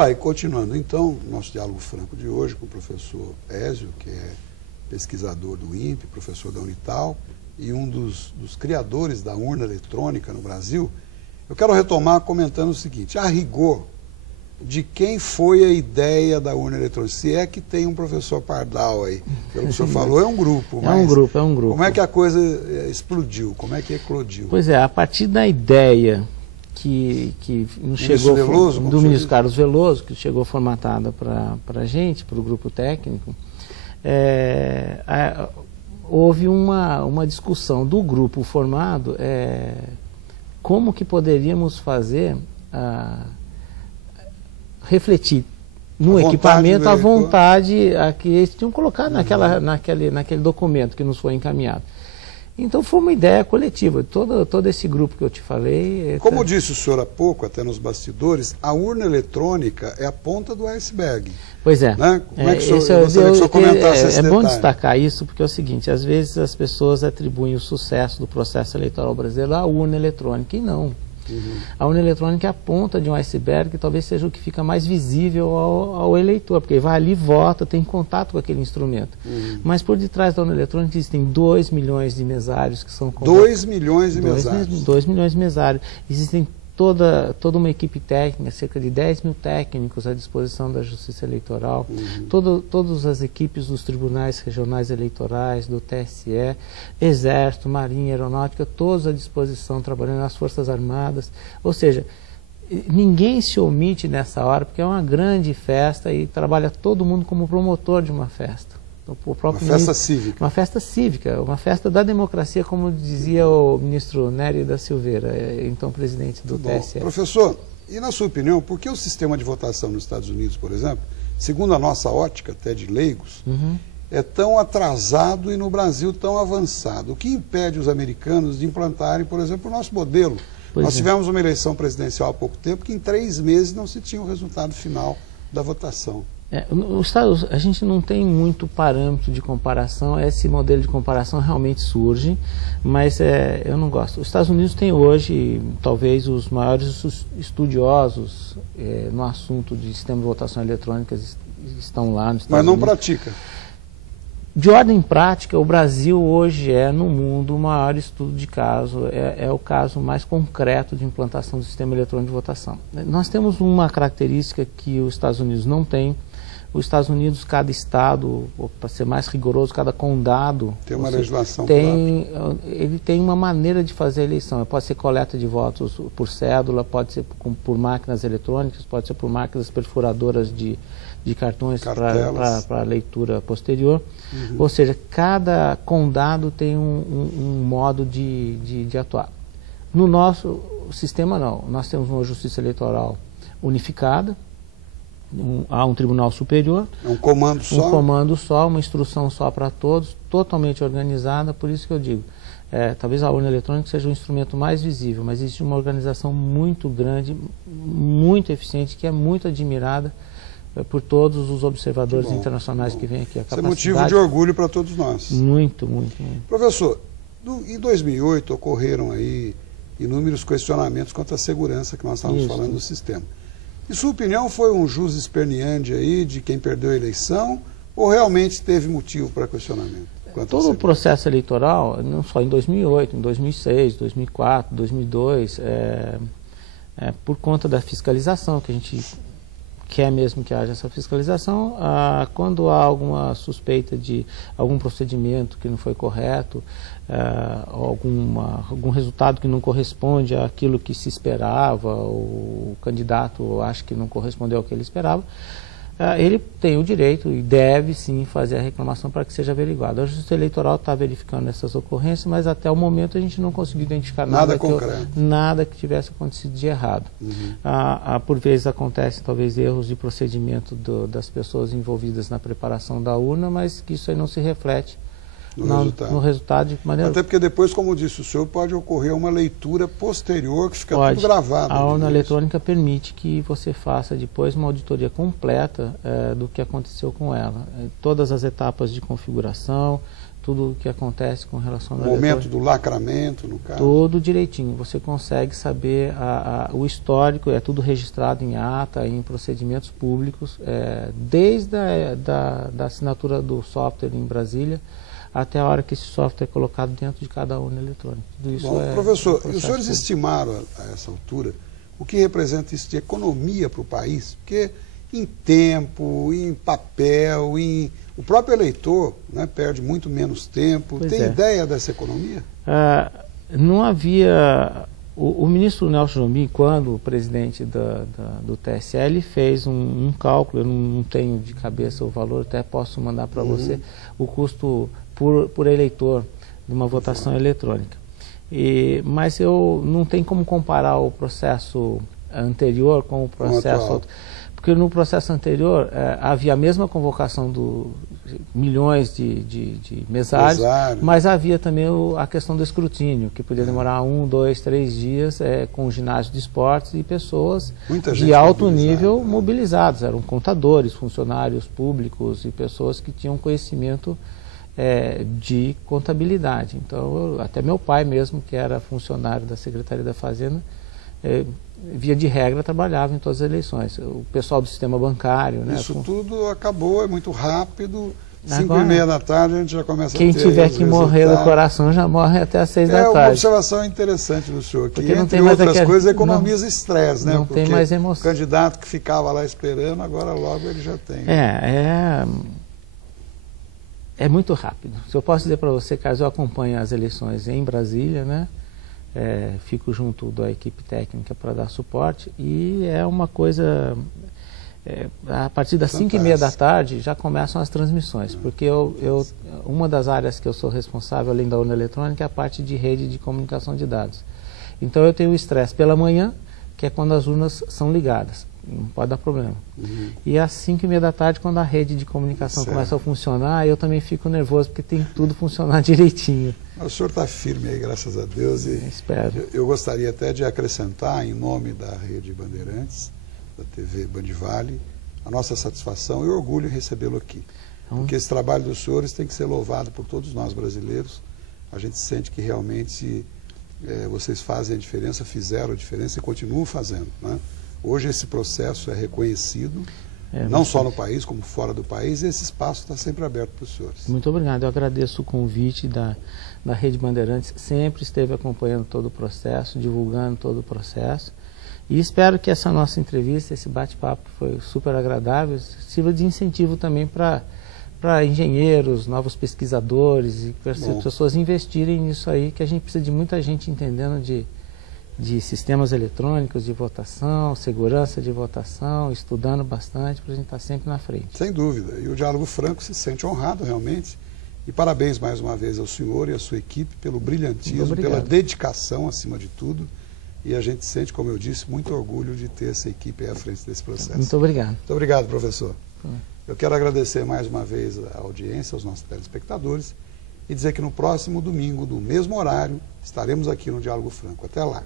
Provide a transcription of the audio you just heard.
lá, e continuando, então, nosso diálogo franco de hoje com o professor Ézio, que é pesquisador do INPE, professor da Unital, e um dos criadores da urna eletrônica no Brasil, eu quero retomar comentando o seguinte: a rigor, de quem foi a ideia da urna eletrônica? Se é que tem um professor Pardal aí, pelo que o senhor falou, é um grupo. É um grupo, é um grupo. Como é que a coisa explodiu? Como é que eclodiu? Pois é, a partir da ideia que nos chegou Veloso, do ministro Carlos Veloso, que chegou formatada para a gente, para o grupo técnico, houve uma discussão do grupo formado, como que poderíamos fazer, refletir no equipamento a vontade a que eles tinham colocado naquele documento que nos foi encaminhado. Então foi uma ideia coletiva, todo esse grupo que eu te falei. Como disse o senhor há pouco, até nos bastidores, a urna eletrônica é a ponta do iceberg. Pois é. Né? Como é que o senhor, gostaria que o senhor comentasse esse detalhe? Bom destacar isso, porque é o seguinte: às vezes as pessoas atribuem o sucesso do processo eleitoral brasileiro à urna eletrônica, e não. A urna eletrônica é a ponta de um iceberg, que talvez seja o que fica mais visível ao eleitor, porque ele vai ali, vota, tem contato com aquele instrumento. Mas por detrás da urna eletrônica existem 2 milhões de mesários que são... 2 milhões de mesários? 2 milhões de mesários. Existem toda uma equipe técnica, cerca de 10 mil técnicos à disposição da Justiça Eleitoral, todas as equipes dos tribunais regionais eleitorais, do TSE, Exército, Marinha, Aeronáutica, todos à disposição, trabalhando nas Forças Armadas. Ou seja, ninguém se omite nessa hora, porque é uma grande festa e trabalha todo mundo como promotor de uma festa. Uma festa cívica. Uma festa cívica, uma festa da democracia, como dizia o ministro Nery da Silveira, então presidente do TSE. Professor, e na sua opinião, por que o sistema de votação nos Estados Unidos, por exemplo, segundo a nossa ótica, até de leigos, é tão atrasado e no Brasil tão avançado? O que impede os americanos de implantarem, por exemplo, o nosso modelo? Nós tivemos uma eleição presidencial há pouco tempo que em 3 meses não se tinha o resultado final da votação. A gente não tem muito parâmetro de comparação, esse modelo de comparação realmente surge, mas eu não gosto. Os Estados Unidos tem hoje, talvez, os maiores estudiosos no assunto de sistema de votação eletrônica estão lá nos Estados Unidos. Mas não pratica. De ordem prática, o Brasil hoje no mundo, o maior estudo de caso, é o caso mais concreto de implantação do sistema eletrônico de votação. Nós temos uma característica que os Estados Unidos não têm. Os Estados Unidos, cada estado, para ser mais rigoroso, cada condado... Tem uma legislação ele tem uma maneira de fazer a eleição. Pode ser coleta de votos por cédula, pode ser por máquinas eletrônicas, pode ser por máquinas perfuradoras de cartões para leitura posterior. Ou seja, cada condado tem um modo de atuar. No nosso sistema, não. Nós temos uma justiça eleitoral unificada, há um tribunal superior. É um comando só? Um comando só, uma instrução só para todos, totalmente organizada. Por isso que eu digo, talvez a urna eletrônica seja o instrumento mais visível, mas existe uma organização muito grande, muito eficiente, que é muito admirada por todos os observadores internacionais que vêm aqui. Isso é motivo de orgulho para todos nós. Muito, muito, muito. Professor, em 2008 ocorreram aí inúmeros questionamentos quanto à segurança que nós estávamos falando do sistema. Em sua opinião, foi um jus esperneandi aí de quem perdeu a eleição, ou realmente teve motivo para questionamento? Todo o processo eleitoral, não só em 2008, em 2006, 2004, 2002, por conta da fiscalização, que a gente quer mesmo que haja essa fiscalização, quando há alguma suspeita de algum procedimento que não foi correto, algum resultado que não corresponde àquilo que se esperava, o candidato acha que não correspondeu ao que ele esperava, ele tem o direito e deve sim fazer a reclamação para que seja averiguado. A Justiça Eleitoral está verificando essas ocorrências, mas até o momento a gente não conseguiu identificar nada que tivesse acontecido de errado. Por vezes acontecem talvez erros de procedimento das pessoas envolvidas na preparação da urna, mas que isso aí não se reflete no resultado de maneira... Até porque depois, como disse o senhor, pode ocorrer uma leitura posterior que fica tudo gravado. A urna eletrônica permite que você faça depois uma auditoria completa do que aconteceu com ela. Todas as etapas de configuração, tudo o que acontece com relação ao O momento do lacramento, no caso. Tudo direitinho. Você consegue saber o histórico, é tudo registrado em ata, em procedimentos públicos, desde da assinatura do software em Brasília até a hora que esse software é colocado dentro de cada urna eletrônica. Tudo isso. Bom, professor, os senhores estimaram a essa altura o que representa isso de economia para o país? Porque em tempo, em papel, o próprio eleitor, né, perde muito menos tempo. Tem ideia dessa economia? Não havia... O ministro Nelson Jobim, quando presidente do TSE, ele fez um cálculo, eu não tenho de cabeça o valor, até posso mandar para você, o custo por eleitor de uma votação eletrônica. Mas eu não tenho como comparar o processo anterior com o processo... Porque no processo anterior havia a mesma convocação do milhões de mesários, mas havia também a questão do escrutínio, que podia demorar 1, 2, 3 dias com ginásio de esportes e pessoas de alto nível mobilizadas. Eram contadores, funcionários públicos e pessoas que tinham conhecimento de contabilidade. Então, até meu pai mesmo, que era funcionário da Secretaria da Fazenda, via de regra, trabalhava em todas as eleições. O pessoal do sistema bancário... Isso tudo acabou, é muito rápido. 5h30 da tarde a gente já começa a ter... Quem tiver que morrer do coração já morre até às 6 da tarde. É uma observação interessante do senhor, que porque não entre tem mais outras coisas economiza estresse, né? Não tem mais emoção. O candidato que ficava lá esperando, agora logo ele já tem. É muito rápido. Se eu posso dizer para você, caso eu acompanhe as eleições em Brasília, né? Fico junto da equipe técnica para dar suporte e é uma coisa... a partir das 5h30 da tarde já começam as transmissões, porque uma das áreas que eu sou responsável, além da urna eletrônica, é a parte de rede de comunicação de dados. Então eu tenho o estresse pela manhã, que é quando as urnas são ligadas, não pode dar problema. E às 5h30 da tarde, quando a rede de comunicação começa a funcionar, eu também fico nervoso, porque tem que tudo funcionar direitinho. O senhor está firme aí, graças a Deus. E espero. Eu gostaria até de acrescentar, em nome da Rede Bandeirantes, da TV Bandivale, a nossa satisfação e orgulho em recebê-lo aqui. Porque esse trabalho dos senhores tem que ser louvado por todos nós brasileiros. A gente sente que realmente vocês fazem a diferença, fizeram a diferença e continuam fazendo, né? Hoje esse processo é reconhecido, não só no país, como fora do país, e esse espaço está sempre aberto para os senhores. Muito obrigado. Eu agradeço o convite da Rede Bandeirantes, sempre esteve acompanhando todo o processo, divulgando todo o processo. E espero que essa nossa entrevista, esse bate-papo foi super agradável, sirva de incentivo também para engenheiros, novos pesquisadores e para as pessoas investirem nisso aí, que a gente precisa de muita gente entendendo de sistemas eletrônicos de votação, segurança de votação, estudando bastante para a gente estar sempre na frente. Sem dúvida. E o Diálogo Franco se sente honrado realmente. E parabéns mais uma vez ao senhor e à sua equipe pelo brilhantismo, pela dedicação acima de tudo. E a gente sente, como eu disse, muito orgulho de ter essa equipe aí à frente desse processo. Muito obrigado. Muito obrigado, professor. Eu quero agradecer mais uma vez a audiência, aos nossos telespectadores, e dizer que no próximo domingo, no mesmo horário, estaremos aqui no Diálogo Franco. Até lá.